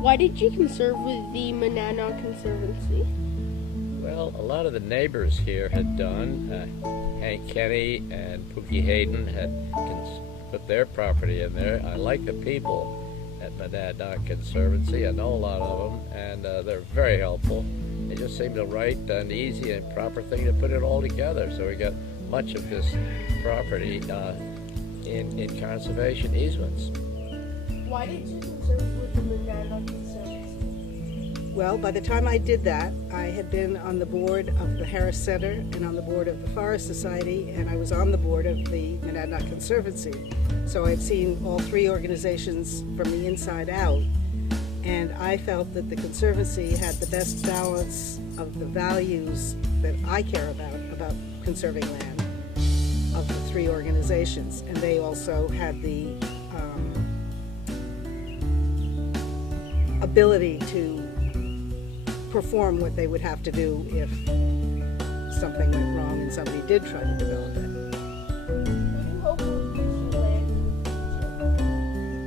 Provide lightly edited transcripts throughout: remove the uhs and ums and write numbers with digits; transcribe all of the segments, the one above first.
Why did you conserve with the Monadnock Conservancy? Well, a lot of the neighbors here had done. Hank Kenny and Pookie Hayden had put their property in there. I like the people at Monadnock Conservancy. I know a lot of them, and they're very helpful. It just seemed the right and easy and proper thing to put it all together. So we got much of this property in conservation easements. Why did you conserve with the Monadnock Conservancy? Well, by the time I did that, I had been on the board of the Harris Center and on the board of the Forest Society, and I was on the board of the Monadnock Conservancy. So I'd seen all three organizations from the inside out, and I felt that the Conservancy had the best balance of the values that I care about conserving land, of the three organizations. And they also had the ability to perform what they would have to do if something went wrong and somebody did try to develop it.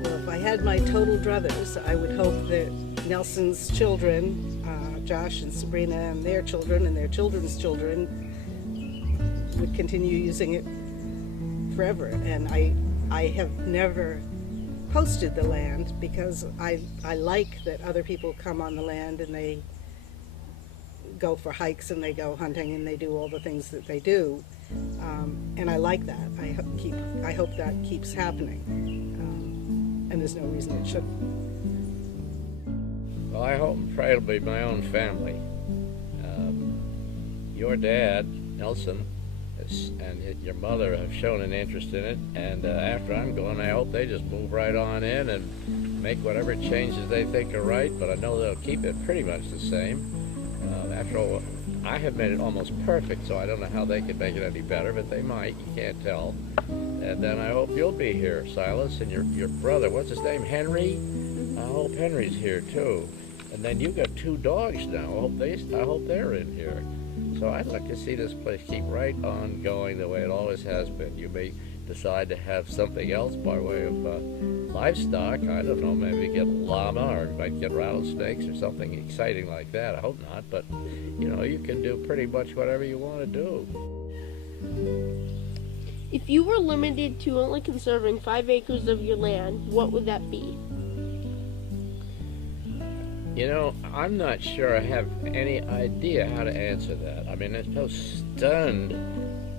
Well, if I had my total druthers, I would hope that Nelson's children, Josh and Sabrina, and their children and their children's children would continue using it forever. And I have never posted the land because I like that other people come on the land and they go for hikes and they go hunting and they do all the things that they do, and I like that. I hope that keeps happening, and there's no reason it shouldn't. Well, I hope and pray it'll be my own family. Your dad, Nelson, and your mother have shown an interest in it, and after I'm gone, I hope they just move right on in and make whatever changes they think are right, but I know they'll keep it pretty much the same. After all, I have made it almost perfect, so I don't know how they could make it any better, but they might. You can't tell. And then I hope you'll be here, Silas, and your brother, what's his name, Henry? I hope Henry's here too. And then you got two dogs now. I hope they're in here. So I'd like to see this place keep right on going the way it always has been. You may decide to have something else by way of livestock. I don't know, maybe get llama, or you might get rattlesnakes or something exciting like that. I hope not, but you know, you can do pretty much whatever you want to do. If you were limited to only conserving 5 acres of your land, what would that be? You know, I'm not sure I have any idea how to answer that. I mean, I'm so stunned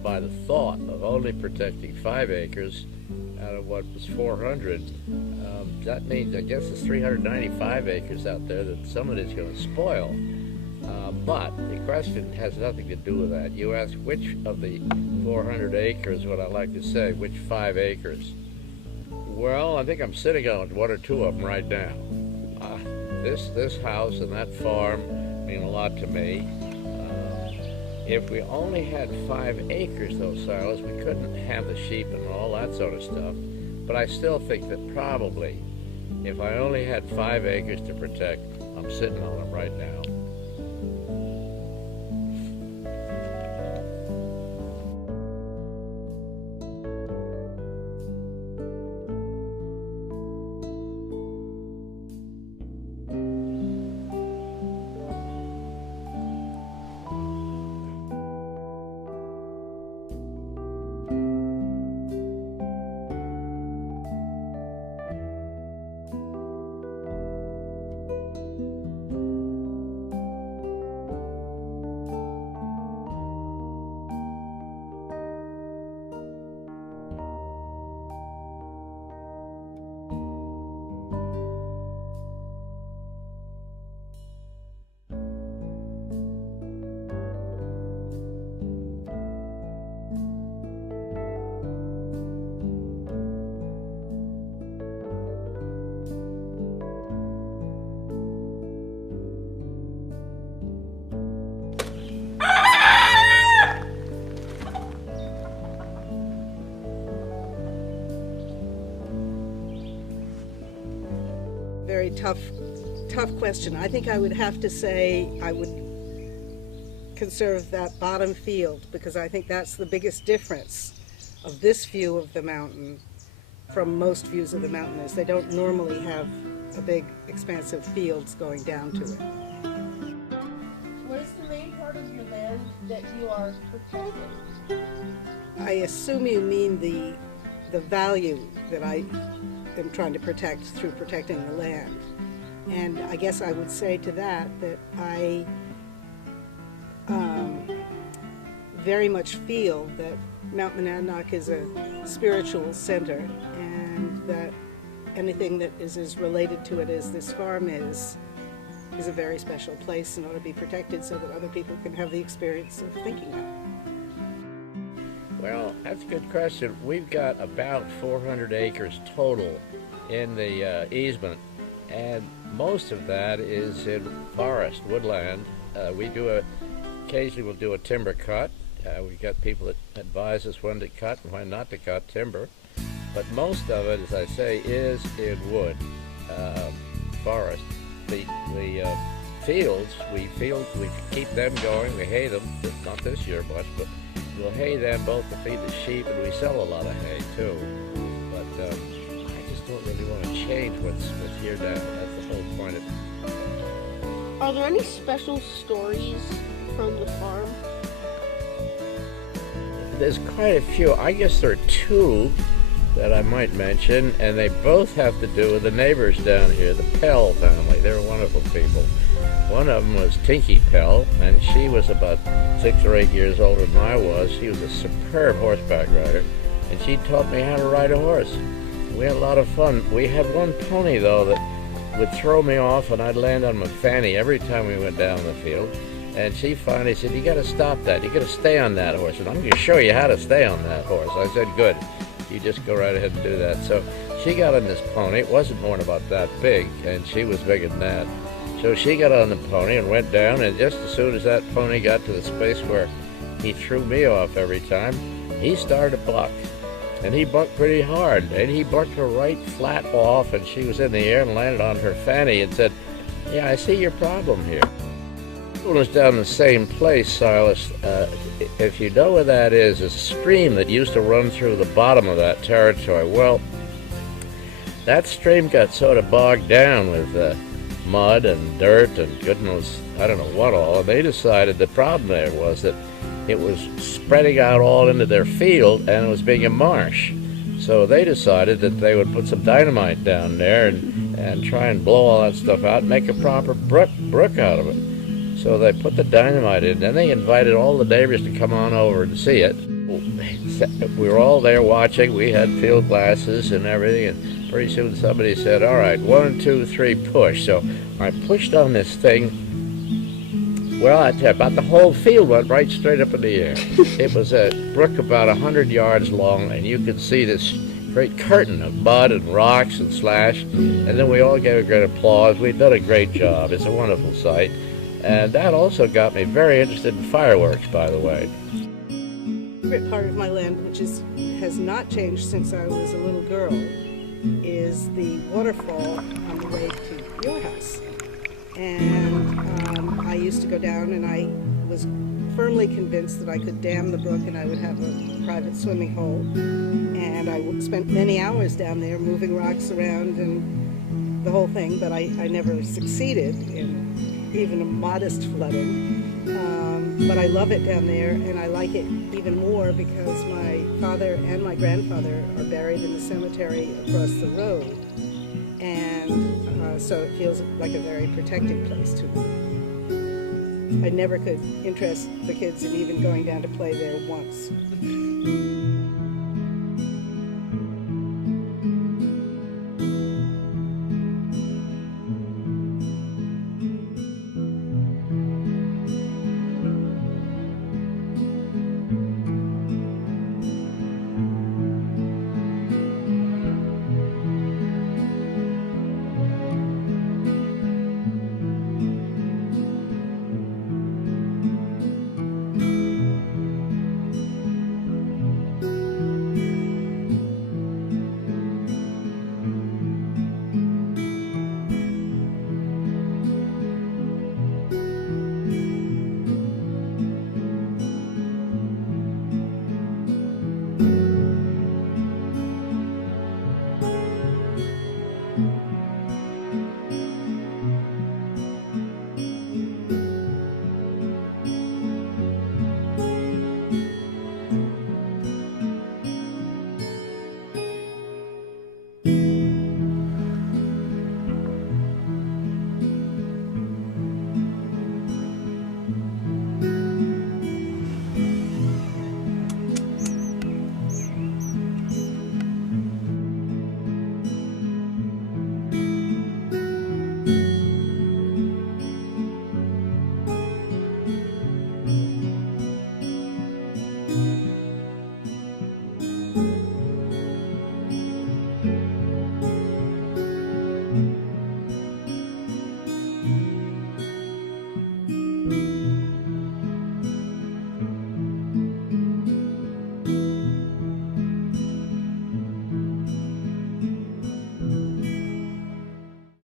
by the thought of only protecting 5 acres out of what was 400. That means, I guess, there's 395 acres out there that somebody's going to spoil. But the question has nothing to do with that. You ask which of the 400 acres would I like to say, which 5 acres? Well, I think I'm sitting on 1 or 2 of them right now. This house and that farm mean a lot to me. If we only had 5 acres, though, Silas, we couldn't have the sheep and all that sort of stuff. But I still think that probably, if I only had 5 acres to protect, I'm sitting on them right now. Very tough question. I think I would have to say I would conserve that bottom field, because I think that's the biggest difference of this view of the mountain from most views of the mountain, is they don't normally have a big expansive fields going down to it. What is the main part of your land that you are protecting? I assume you mean the value that I am trying to protect through protecting the land. And I guess I would say to that I very much feel that Mount Monadnock is a spiritual center, and that anything that is as related to it as this farm is a very special place and ought to be protected so that other people can have the experience of thinking of it. Well, that's a good question. We've got about 400 acres total in the easement, and most of that is in forest, woodland. Occasionally we'll do a timber cut. We've got people that advise us when to cut and when not to cut timber. But most of it, as I say, is in wood, forest. The fields, we keep them going. We hay them, not this year much, but we'll hay them both to feed the sheep, and we sell a lot of hay too. But I just don't really want to change what's here now. That's the whole point of it. Are there any special stories from the farm? There's quite a few. I guess there are two that I might mention, and they both have to do with the neighbors down here, the Pell family. They're wonderful people. One of them was Tinky Pell, and she was about 6 or 8 years older than I was. She was a superb horseback rider, and she taught me how to ride a horse. We had a lot of fun. We had one pony, though, that would throw me off, and I'd land on my fanny every time we went down the field. And she finally said, "You got to stop that. You got to stay on that horse." And I'm going to show you how to stay on that horse. I said, "Good. You just go right ahead and do that." So she got on this pony. It wasn't more than about that big, and she was bigger than that. So she got on the pony and went down, and just as soon as that pony got to the space where he threw me off every time, he started to buck. And he bucked pretty hard, and he bucked her right flat off, and she was in the air and landed on her fanny and said, "Yeah, I see your problem here." It was down the same place, Silas. If you know where that is, a stream that used to run through the bottom of that territory. Well, that stream got sort of bogged down with mud and dirt and goodness, I don't know what all, and they decided the problem there was that it was spreading out all into their field and it was being a marsh. So they decided that they would put some dynamite down there and try and blow all that stuff out and make a proper brook out of it. So they put the dynamite in, and they invited all the neighbors to come on over to see it. We were all there watching. We had field glasses and everything, and pretty soon somebody said, "All right, 1, 2, 3, push." So I pushed on this thing. Well, I tell you, about the whole field went right straight up in the air. It was a brook about 100 yards long, and you could see this great curtain of mud and rocks and slash. And then we all gave a great applause. We'd done a great job. It's a wonderful sight. And that also got me very interested in fireworks, by the way. Favorite part of my land, which has not changed since I was a little girl, is the waterfall on the way to your house. And I used to go down, and I was firmly convinced that I could dam the brook and I would have a private swimming hole. And I spent many hours down there moving rocks around and the whole thing, but I never succeeded in even a modest flooding. But I love it down there, and I like it even more because my father and my grandfather are buried in the cemetery across the road. And so it feels like a very protected place to me. I never could interest the kids in even going down to play there once.